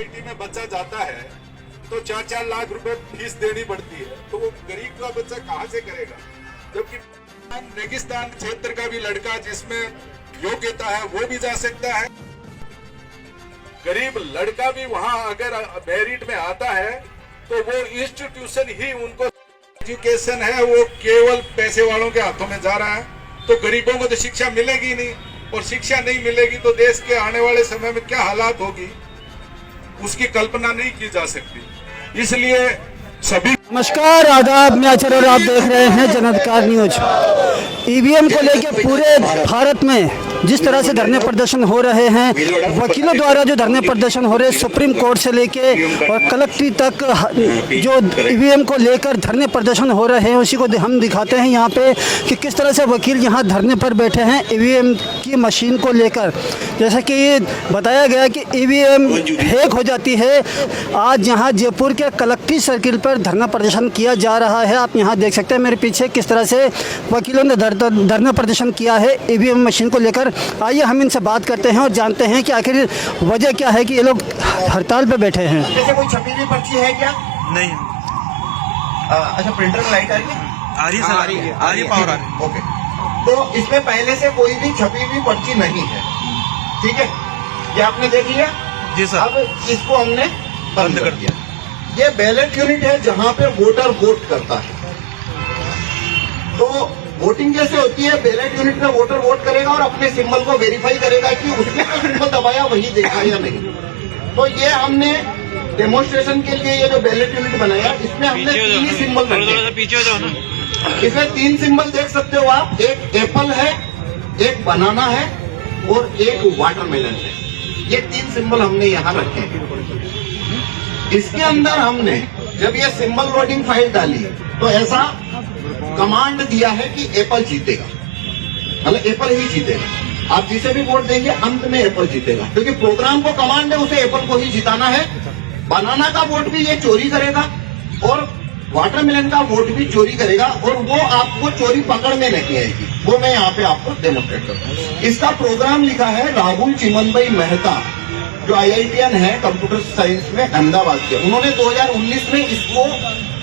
IIT में बच्चा जाता है तो 4-4 लाख रुपए फीस देनी पड़ती है, तो वो गरीब का बच्चा कहाँ से करेगा? जबकि रेगिस्तान क्षेत्र का भी लड़का जिसमें योग्यता है वो भी जा सकता है। गरीब लड़का भी वहां अगर मेरिट में आता है तो वो इंस्टीट्यूशन ही उनको एजुकेशन है वो केवल पैसे वालों के हाथों में जा रहा है, तो गरीबों को तो शिक्षा मिलेगी नहीं, और शिक्षा नहीं मिलेगी तो देश के आने वाले समय में क्या हालात होगी उसकी कल्पना नहीं की जा सकती। इसलिए सभी नमस्कार, आदाब, मैं आचार्य और आप देख रहे हैं जनअधिकार न्यूज। ईवीएम को लेकर पूरे भारत में जिस तरह से धरने प्रदर्शन हो रहे हैं, वकीलों द्वारा जो धरने प्रदर्शन हो रहे हैं सुप्रीम कोर्ट से लेके और कलेक्ट्रेट तक, जो ईवीएम को लेकर धरने प्रदर्शन हो रहे हैं उसी को हम दिखाते हैं यहाँ पे कि किस तरह से वकील यहाँ धरने पर बैठे हैं ईवीएम की मशीन को लेकर। जैसा कि बताया गया कि ईवीएम हैक हो जाती है। आज यहाँ जयपुर के कलेक्ट्रेट सर्किल पर धरना प्रदर्शन किया जा रहा है। आप यहाँ देख सकते हैं मेरे पीछे किस तरह से वकीलों ने धरना प्रदर्शन किया है ईवीएम मशीन को लेकर। आइए हम इनसे बात करते हैं और जानते हैं कि आखिर वजह क्या है कि ये लोग हड़ताल पे बैठे हैं। जैसे कोई छपी हुई पर्ची है क्या? नहीं। अच्छा, प्रिंटर में लाइट आ रही है? आ रही है सर, आ रही है पावर आ रही है। ओके, तो इसमें पहले से कोई भी छपी हुई पर्ची नहीं है, ठीक है? ये आपने देख लिया जी सर। अब इसको हमने बंद कर दिया। ये बैलेट यूनिट है जहाँ पे वोटर वोट करता है। तो वोटिंग जैसे होती है, बैलेट यूनिट में वोटर वोट करेगा और अपने सिंबल को वेरीफाई करेगा कि उसने जो सिंबल दबाया वही देखा या नहीं। तो ये हमने डेमोन्स्ट्रेशन के लिए ये जो बैलेट यूनिट बनाया, इसमें हमने 3 ही सिंबल रखे। पीछे हो जाओ ना। इसमें 3 सिंबल देख सकते हो आप, एक एप्पल है, एक बनाना है और एक वाटरमेलन है। ये 3 सिंबल हमने यहाँ रखे हैं। इसके अंदर हमने जब ये सिंबल लोडिंग फाइल डाली तो ऐसा कमांड दिया है कि एप्पल जीतेगा, मतलब एप्पल ही जीतेगा। आप जिसे भी वोट देंगे अंत में एप्पल जीतेगा, क्योंकि प्रोग्राम को कमांड है उसे एप्पल को ही जिताना है। बनाना का वोट भी ये चोरी करेगा और वाटरमेलन का वोट भी चोरी करेगा, और वो आपको चोरी पकड़ में नहीं आएगी। वो मैं यहाँ पे आपको डेमोन्स्ट्रेट करता हूँ। इसका प्रोग्राम लिखा है राहुल चिमनभाई मेहता, जो IITian है कंप्यूटर साइंस में अहमदाबाद के। उन्होंने 2019 में इसको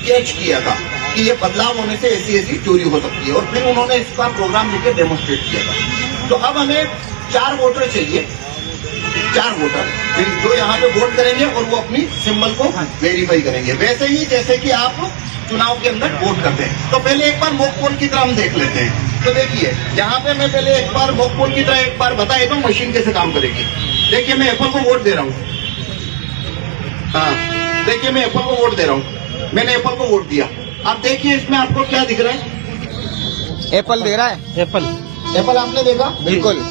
कैच किया था कि ये बदलाव होने से ऐसी चोरी हो सकती है, और फिर उन्होंने इसका प्रोग्राम लिखकर डेमोन्स्ट्रेट किया था। तो अब हमें 4 वोटर चाहिए, 4 वोटर जो यहाँ पे वोट करेंगे और वो अपनी सिंबल को वेरीफाई करेंगे, वैसे ही जैसे कि आप चुनाव के अंदर वोट करते हैं। तो पहले एक बार मॉक पोल की तरह हम देख लेते हैं। तो देखिए यहाँ पे मैं पहले एक बार मॉक पोल की तरह एक बार बता देता हूँ मशीन कैसे काम करेगी। देखिए मैं एप्पल को वोट दे रहा हूँ। हाँ, देखिए मैं एप्पल को वोट दे रहा हूँ। मैंने एप्पल को वोट दिया। आप देखिए इसमें आपको क्या दिख रहा है? एप्पल दिख रहा है। एप्पल आपने देखा? बिल्कुल।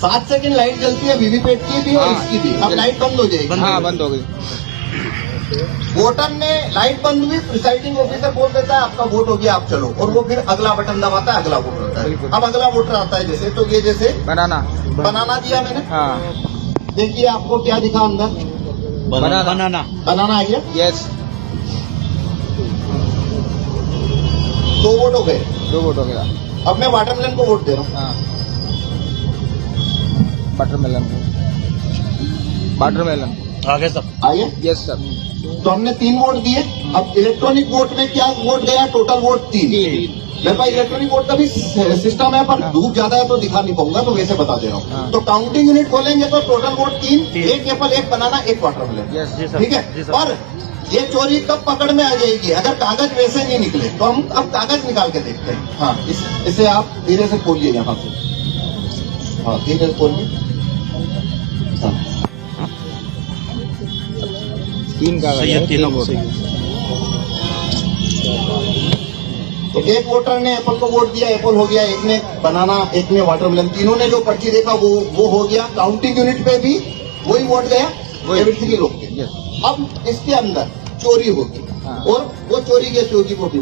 7 सेकंड लाइट जलती है, वीवीपैट की भी और इसकी भी। अब लाइट बंद हो जाएगी। हाँ, बंद हो गई। वोटर ने लाइट बंद हुई, प्रिसाइडिंग ऑफिसर बोल देता है आपका वोट हो गया, आप चलो, और वो फिर अगला बटन दबाता है, अगला वोटर आता है। अब अगला वोटर आता है जैसे, तो ये जैसे बनाना दिया मैंने। हाँ, देखिए आपको क्या दिखा अंदर? बनाना आ गया। यस, 2 वोट हो गए। 2 वोट हो गया। अब मैं वाटरमेलन को वोट दे रहा हूँ। हाँ, वाटरमेलन आगे सब आगे। Yes sir. तो हमने 3 वोट दिए। अब इलेक्ट्रॉनिक वोट में क्या वोट गया? Total vote 3। मेरे पास इलेक्ट्रॉनिक वोट का भी सिस्टम है, पर धूप ज्यादा है तो दिखा नहीं पाऊंगा, तो वैसे बता दे रहा हूँ। तो काउंटिंग यूनिट खोलेंगे तो टोटल वोट 3, एक एप्पल, एक बनाना, एक वाटरमेलन, ठीक है। और ये चोरी कब पकड़ में आ जाएगी? अगर कागज वैसे नहीं निकले तो हम अब कागज निकाल के देखते हैं। हाँ, इसे आप धीरे से खोलिए यहाँ से। हाँ, धीरे से खोलिए। हाँ, 3 कागज है, 3 वोट। तो एक वोटर ने एप्पल को वोट दिया, एप्पल हो गया। एक ने बनाना, एक ने वाटरमेलन, तीनों ने जो पर्ची देखा वो हो गया। काउंटिंग यूनिट पे भी वही वोट गया, एवरीथिंग लोग के। अब इसके अंदर चोरी होगी, और वो चोरी के चोरी को भी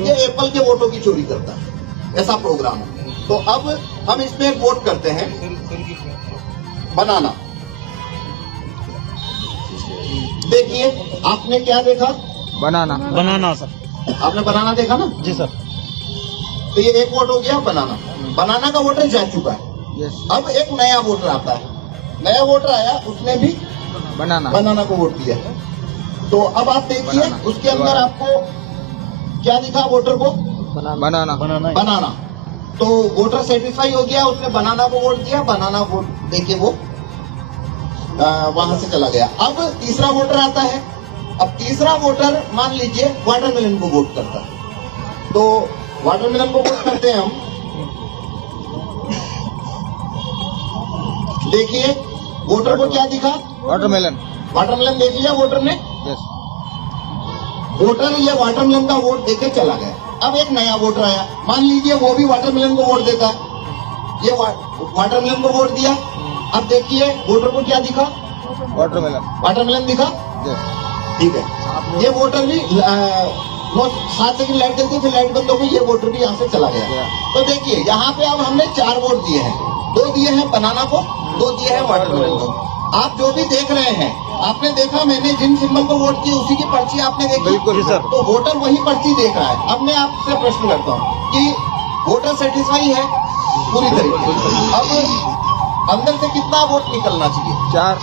ये एप्पल के वोटों की चोरी करता है, ऐसा प्रोग्राम है। तो अब हम इसमें एक वोट करते हैं बनाना। देखिए आपने क्या देखा? बनाना सर। आपने बनाना देखा ना? जी सर। तो ये एक वोट हो गया बनाना का वोटर जा चुका है। यस। अब एक नया वोटर आता है। नया वोटर आया, उसने भी बनाना बनाना को वोट दिया। तो अब आप देखिए बनाना। उसके अंदर आपको क्या दिखा वोटर को? बनाना बनाना। तो वोटर सेटिस्फाई हो गया, उसने बनाना को वोट दिया, बनाना वोट देके वो वहां से चला गया। अब तीसरा वोटर आता है। अब तीसरा वोटर मान लीजिए वाटरमेलन को वोट करता है। तो वाटरमेलन को वोट करते हैं हम। देखिए वोटर को क्या दिखा? वाटरमेलन वाटरमेलन देख लिया वोटर ने। यस वोटर ये वाटरमेलन का वोट देके चला गया। अब एक नया वोटर आया, मान लीजिए वो भी वाटरमेलन को वोट देता है। ये वाटरमेलन को वोट दिया। अब देखिए वोटर को क्या दिखा? वाटरमेलन वाटरमेलन दिखा। यस ठीक है, ये वोटर भी 7 सेकंड लाइट जलती, फिर लाइट बंद हो गई, ये वोटर भी यहाँ से चला गया। तो देखिए यहाँ पे अब हमने 4 वोट दिए हैं। 2 दिए हैं बनाना को, 2 दिए हैं वाटरमेलन को। आप जो भी देख रहे हैं, आपने देखा मैंने जिन सिंबल को वोट किया उसी की पर्ची आपने देखी। बिल्कुल सर। तो वोटर वही पर्ची देख रहा है। अब मैं आपसे प्रश्न करता हूँ कि वोटर सेटिस्फाई है पूरी तरीके से। अब अंदर से कितना वोट निकलना चाहिए? 4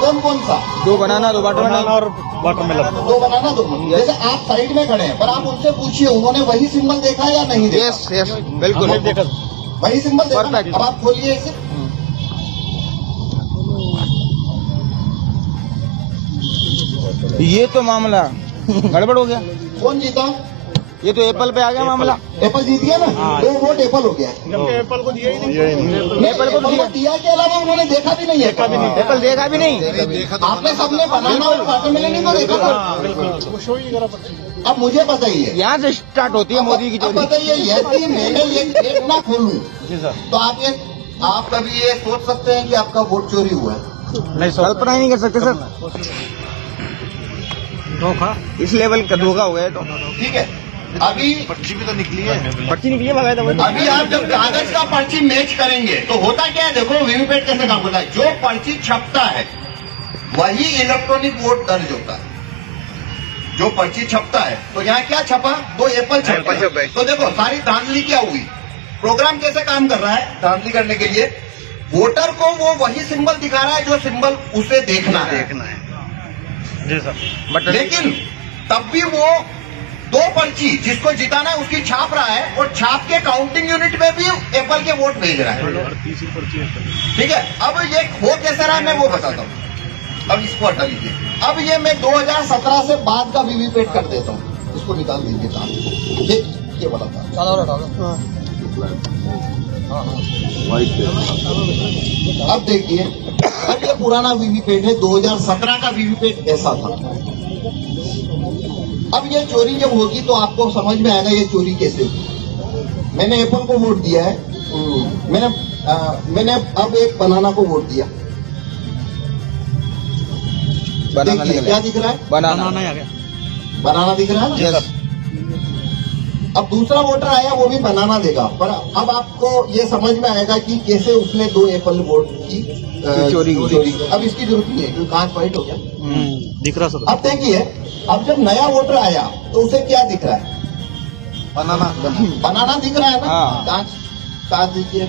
कौन कौन सा? 2 बनाना 2 वाटरमेलन और वाटरमेलन 2 बनाना 2। जैसे आप साइड में खड़े हैं, पर आप उनसे पूछिए उन्होंने वही सिंबल देखा या नहीं देखा? यस यस बिल्कुल हमने देखा। वही सिंबल देखा ना? Perfect. अब आप खोलिए इसे। ये तो मामला गड़बड़ हो गया। कौन जीता? ये तो एप्पल पे आ गया मामला। एप्पल जीत गया ना? 2 वोट एप्पल हो गया। एप्पल को दिया ही नहीं। एप्पल को दिया। दिया के अलावा उन्होंने देखा भी नहीं है। एप्पल देखा भी नहीं। आपने सबने बनाना और वाटरमेलन ही तो देखा था। अब मुझे बताइए, यहाँ से स्टार्ट होती है मोदी की अब चोरी। बताइए यदि मैंने ये गेट ना खोलूं जी सर। तो आप कभी ये सोच सकते हैं कि आपका वोट चोरी हुआ है? नहीं सर, कल्पना ही नहीं कर सकते सर। धोखा। इस लेवल का धोखा हो गया तो। ठीक है, अभी पर्ची भी तो निकली है। पर्ची निकली है बकायदा। अभी आप जब कागज का पर्ची मैच करेंगे तो होता क्या है, देखो वीवीपैट कैसे काम करता है। जो पर्ची छपता है वही इलेक्ट्रॉनिक वोट दर्ज होता है। जो पर्ची छपता है, तो यहाँ क्या छपा? 2 एप्पल छपे। तो देखो सारी धांधली क्या हुई। प्रोग्राम कैसे काम कर रहा है धांधली करने के लिए? वोटर को वो वही सिंबल दिखा रहा है जो सिंबल उसे देखना है। जी सर। बट लेकिन तब भी वो 2 पर्ची जिसको जिताना है उसकी छाप रहा है, और छाप के काउंटिंग यूनिट में भी एप्पल के वोट भेज रहा है। तीसरी पर्ची। ठीक है, अब ये हो कैसे रहा है मैं वो बताता हूँ। अब इसको हटा लीजिए। अब ये मैं 2017 से बाद का वीवीपैट कर देता हूँ। इसको निकाल दीजिए काम। ये वाला था। अब देखिए, अब ये पुराना वीवीपैट है। 2017 का वीवीपैट ऐसा था। अब ये चोरी जब होगी तो आपको समझ में आएगा ये चोरी कैसे हुई। मैंने एप्पल को वोट दिया है। मैंने अब एक बनाना को वोट दिया। बनाना देखिए क्या दिख रहा है? बनाना बनाना आ गया। बनाना दिख रहा है ना? यस अब दूसरा वोटर आया, वो भी बनाना देगा। पर अब आपको ये समझ में आएगा कि कैसे उसने 2 एप्पल वोट की चोरी की। अब इसकी जरूरत नहीं है क्योंकि कांच व्हाइट हो गया। दिख रहा सर। अब देखिए, अब जब नया वोटर आया तो उसे क्या दिख रहा है? बनाना दिख रहा है ना? हाँ। कांच देखिए,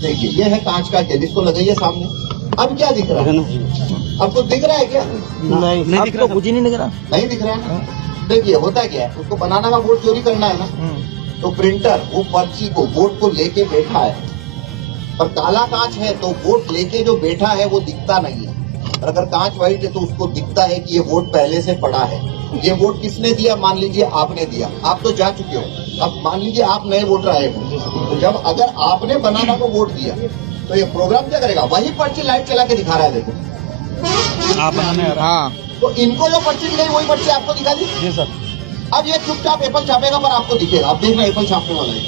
देखिए ये है कांच का केस, इसको लगाइए सामने। अब क्या दिख रहा है? आपको दिख रहा है क्या? नहीं दिख रहा। मुझे नहीं दिख रहा। नहीं दिख रहा है ना? देखिए होता क्या है, उसको बनाना का वोट चोरी करना है ना, तो प्रिंटर वो पर्ची को वोट को लेके बैठा है, पर काला कांच है तो वोट लेके जो बैठा है वो दिखता नहीं है। और अगर कांच व्हाइट है तो उसको दिखता है कि ये वोट पहले से पड़ा है। ये वोट किसने दिया? मान लीजिए आपने दिया, आप तो जा चुके हो। अब मान लीजिए आप नए वोटर आए हो, तो जब अगर आपने बनाना को वोट दिया तो ये प्रोग्राम क्या करेगा? वही पर्ची लाइट चला के दिखा रहा है, देखो। आप बनाने आ रहा। हाँ तो इनको जो पर्ची दिखाई वही पर्ची आपको दिखा दी। जी सर। अब ये चुपचाप एप्पल छापेगा पर आपको दिखेगा। आप देखना एप्पल छापने वाला है।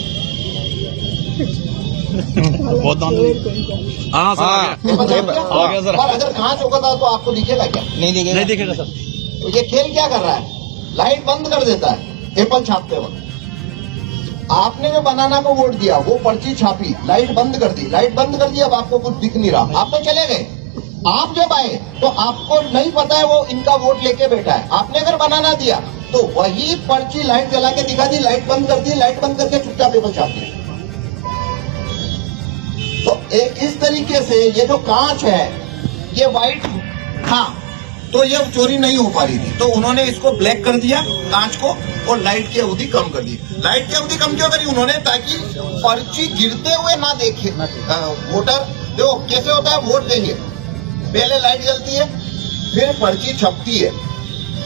बहुत धांधली। हाँ सर आ गया। एप्पल छाप गया? आ गया सर। और अगर कांच होगा था तो आपको दिखेगा क्या? नहीं दिखेगा। नहीं दिखेगा सर। तो ये खेल क्या कर रहा है? लाइट बंद कर देता है एप्पल छापते वक्त। आपने जो बनाना को वोट दिया वो पर्ची छापी, लाइट बंद कर दी, लाइट बंद कर दी, अब आपको कुछ दिख नहीं रहा, आप तो चले गए। आप जब आए तो आपको नहीं पता है वो इनका वोट लेके बैठा है। आपने अगर बनाना दिया तो वही पर्ची लाइट जला के दिखा दी, लाइट बंद कर दी, लाइट बंद करके चुपचाप एप्पल छाप दी। तो एक इस तरीके से ये जो कांच है ये व्हाइट हाँ, तो ये चोरी नहीं हो पा रही थी, तो उन्होंने इसको ब्लैक कर दिया कांच को और लाइट की अवधि कम कर दी। लाइट की अवधि कम क्यों करी उन्होंने? ताकि पर्ची गिरते हुए ना देखे वोटर। देखो कैसे होता है वोट देंगे, पहले लाइट जलती है, फिर पर्ची छपती है,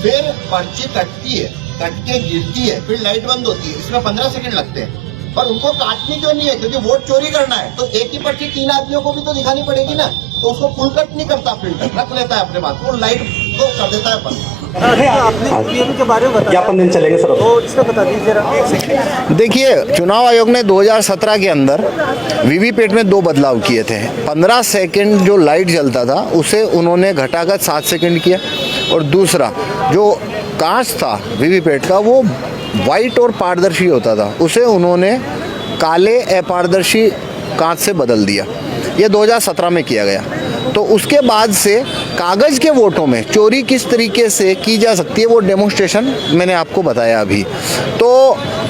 फिर पर्ची कटती है, कट के गिरती है, फिर लाइट बंद होती है। इसमें 15 सेकंड लगते हैं। पर उनको काटनी क्यों नहीं है? क्योंकि वोट चोरी करना है, तो एक ही पर्ची 3 आदमियों को भी तो दिखानी पड़ेगी ना। तो उसको फुल कट नहीं करता, फिल्टर रख लेता है अपने पास, वो लाइट को कर देता है बंद। आपने ईवीएम के बारे में बताया, 5 दिन चलेंगे सर। तो इसका बता दीजिए जरा। देखिए, चुनाव आयोग ने 2017 के अंदर वीवीपैट में 2 बदलाव किए थे। 15 सेकंड जो लाइट जलता था उसे उन्होंने घटाकर 7 सेकंड किया, और दूसरा जो कांच था वीवीपैट का वो वाइट और पारदर्शी होता था, उसे उन्होंने काले अपारदर्शी कांच से बदल दिया। ये 2017 में किया गया। तो उसके बाद से कागज़ के वोटों में चोरी किस तरीके से की जा सकती है वो डेमोन्स्ट्रेशन मैंने आपको बताया अभी। तो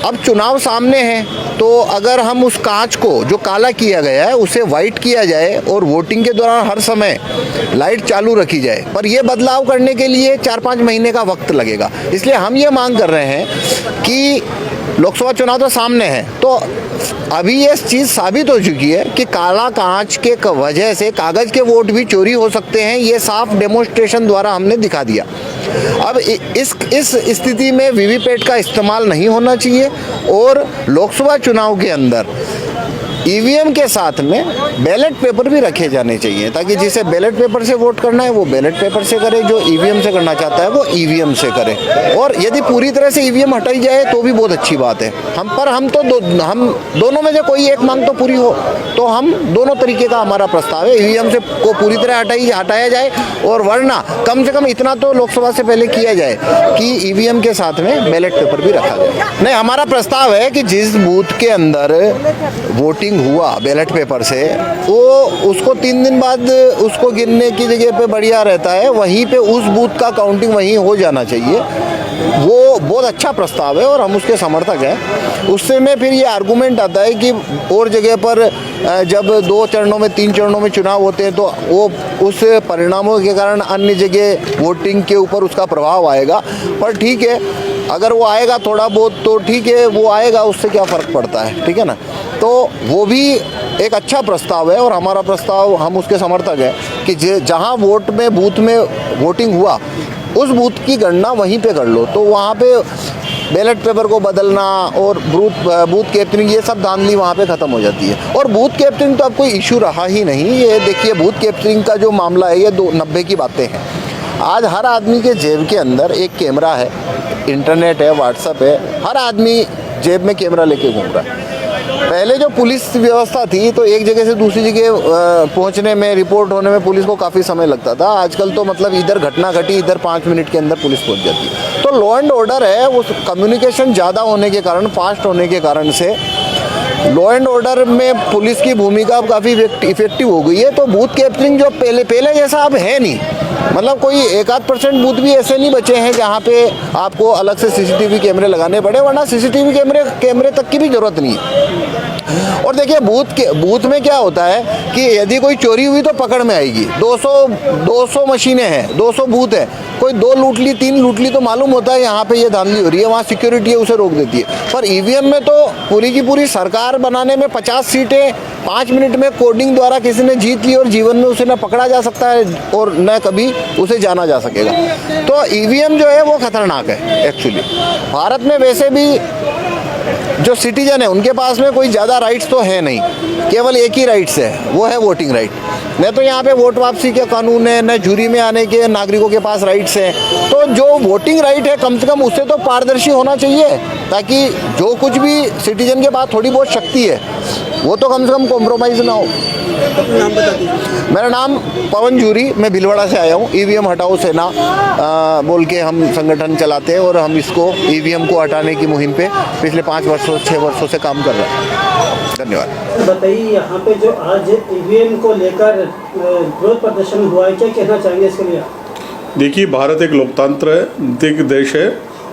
अब चुनाव सामने है, तो अगर हम उस कांच को जो काला किया गया है उसे वाइट किया जाए और वोटिंग के दौरान हर समय लाइट चालू रखी जाए, पर यह बदलाव करने के लिए 4-5 महीने का वक्त लगेगा। इसलिए हम ये मांग कर रहे हैं कि लोकसभा चुनाव तो सामने है, तो अभी ये चीज़ साबित हो चुकी है कि काला कांच के वजह से कागज़ के वोट भी चोरी हो सकते हैं। ये साफ डेमोन्स्ट्रेशन द्वारा हमने दिखा दिया। अब इस स्थिति में वीवीपैट का इस्तेमाल नहीं होना चाहिए, और लोकसभा चुनाव के अंदर ईवीएम के साथ में बैलेट पेपर भी रखे जाने चाहिए, ताकि जिसे बैलेट पेपर से वोट करना है वो बैलेट पेपर से करे, जो ईवीएम से करना चाहता है वो ईवीएम से करे। और यदि पूरी तरह से ईवीएम हटाई जाए तो भी बहुत अच्छी बात है। हम दोनों में से कोई एक मांग तो पूरी हो, तो हम दोनों तरीके का हमारा प्रस्ताव है। ईवीएम से को पूरी तरह हटाया जाए, और वरना कम से कम इतना तो लोकसभा से पहले किया जाए कि ईवीएम के साथ में बैलेट पेपर भी रखा जाए। नहीं, हमारा प्रस्ताव है कि जिस बूथ के अंदर वोटिंग हुआ बैलेट पेपर से, वो उसको 3 दिन बाद उसको गिनने की जगह पे बढ़िया रहता है, वहीं पे उस बूथ का काउंटिंग वहीं हो जाना चाहिए। वो बहुत अच्छा प्रस्ताव है और हम उसके समर्थक हैं। उससे में फिर ये आर्गूमेंट आता है कि और जगह पर जब 2 चरणों में 3 चरणों में चुनाव होते हैं तो वो उस परिणामों के कारण अन्य जगह वोटिंग के ऊपर उसका प्रभाव आएगा। पर ठीक है, अगर वो आएगा थोड़ा बहुत तो ठीक है, वो आएगा, उससे क्या फ़र्क पड़ता है, ठीक है ना। तो वो भी एक अच्छा प्रस्ताव है और हमारा प्रस्ताव, हम उसके समर्थक हैं कि जहाँ बूथ में वोटिंग हुआ उस बूथ की गणना वहीं पे कर लो। तो वहाँ पे बैलेट पेपर को बदलना और बूथ कैप्चरिंग, ये सब धांधली वहाँ पे ख़त्म हो जाती है। और बूथ कैप्चरिंग तो अब कोई इशू रहा ही नहीं। ये देखिए, बूथ कैप्चरिंग का जो मामला है ये 90 की बातें हैं। आज हर आदमी के जेब के अंदर एक कैमरा है, इंटरनेट है, व्हाट्सएप है, हर आदमी जेब में कैमरा लेके घूम रहा है। पहले जो पुलिस व्यवस्था थी तो एक जगह से दूसरी जगह पहुंचने में, रिपोर्ट होने में पुलिस को काफ़ी समय लगता था। आजकल तो मतलब इधर घटना घटी, इधर 5 मिनट के अंदर पुलिस पहुंच जाती है। तो लॉ एंड ऑर्डर है, उस कम्युनिकेशन ज़्यादा होने के कारण, फास्ट होने के कारण से लॉ एंड ऑर्डर में पुलिस की भूमिका अब काफ़ी इफेक्टिव हो गई है। तो बूथ कैप्चरिंग जो पहले जैसा अब है नहीं, मतलब कोई 1-8% बूथ भी ऐसे नहीं बचे हैं जहाँ पे आपको अलग से सीसीटीवी कैमरे लगाने पड़े, वरना सीसीटीवी कैमरे तक की भी ज़रूरत नहीं है। और देखिए, बूथ में क्या होता है कि यदि कोई चोरी हुई तो पकड़ में आएगी। 200 मशीनें हैं, 200 बूथ है, कोई 2 लूट ली, 3 लूट ली तो मालूम होता है यहाँ पे ये धांधली हो रही है, वहाँ सिक्योरिटी है, उसे रोक देती है। पर ईवीएम में तो पूरी की पूरी सरकार बनाने में 50 सीटें 5 मिनट में कोडिंग द्वारा किसी ने जीत ली और जीवन में उसे न पकड़ा जा सकता है और न कभी उसे जाना जा सकेगा। तो ईवीएम जो है वो खतरनाक है एक्चुअली। भारत में वैसे भी जो सिटीजन है उनके पास में कोई ज़्यादा राइट्स तो है नहीं, केवल एक ही राइट्स है, वो है वोटिंग राइट। न तो यहाँ पे वोट वापसी के कानून है, न जूरी में आने के नागरिकों के पास राइट्स हैं। तो जो वोटिंग राइट है कम से कम उससे तो पारदर्शी होना चाहिए, ताकि जो कुछ भी सिटीजन के पास थोड़ी बहुत शक्ति है वो तो कम से कम कॉम्प्रोमाइज़ ना हो। नाम बता दीजिए। मेरा नाम पवन जूरी, मैं भीलवाड़ा से आया हूँ। ईवीएम हटाओ सेना बोल के हम संगठन चलाते हैं और हम इसको ईवीएम को हटाने की मुहिम पे पिछले 6 वर्षों से काम कर रहे हैं। धन्यवाद। बताइए, यहाँ पे जो आज ईवीएम को लेकर विरोध प्रदर्शन हुआ है, क्या कहना चाहेंगे इसके लिए? देखिए, भारत एक लोकतांत्रिक देश है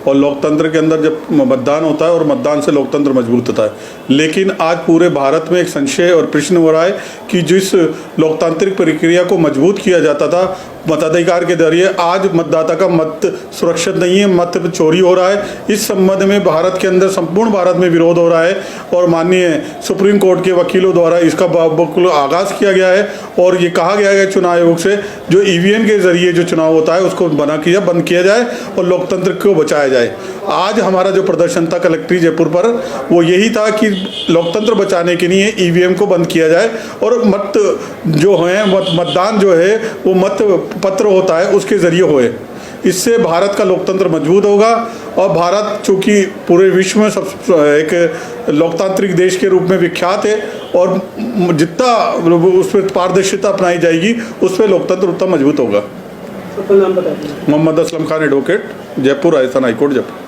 और लोकतंत्र के अंदर जब मतदान होता है और मतदान से लोकतंत्र मजबूत होता है। लेकिन आज पूरे भारत में एक संशय और प्रश्न हो रहा है कि जिस लोकतांत्रिक प्रक्रिया को मजबूत किया जाता था मताधिकार के जरिए आज मतदाता का मत सुरक्षित नहीं है, मत चोरी हो रहा है। इस संबंध में भारत के अंदर, संपूर्ण भारत में विरोध हो रहा है और माननीय सुप्रीम कोर्ट के वकीलों द्वारा इसका बिल्कुल आगाज़ किया गया है और ये कहा गया है चुनाव आयोग से जो ईवीएम के जरिए जो चुनाव होता है उसको बंद किया जाए और लोकतंत्र को बचाया जाए। आज हमारा जो प्रदर्शन था कलेक्ट्रेट जयपुर पर वो यही था कि लोकतंत्र बचाने के लिए ईवीएम को बंद किया जाए और मत जो है मतदान जो है वो मत पत्र होता है उसके जरिए होए। इससे भारत का लोकतंत्र मजबूत होगा और भारत चूँकि पूरे विश्व में सब एक लोकतांत्रिक देश के रूप में विख्यात है और जितना उसमें पारदर्शिता अपनाई जाएगी उस पर लोकतंत्र उतना मजबूत होगा। Mohammad Aslam Khan, advocate, Jaipur, Rajasthan high court, Jaipur.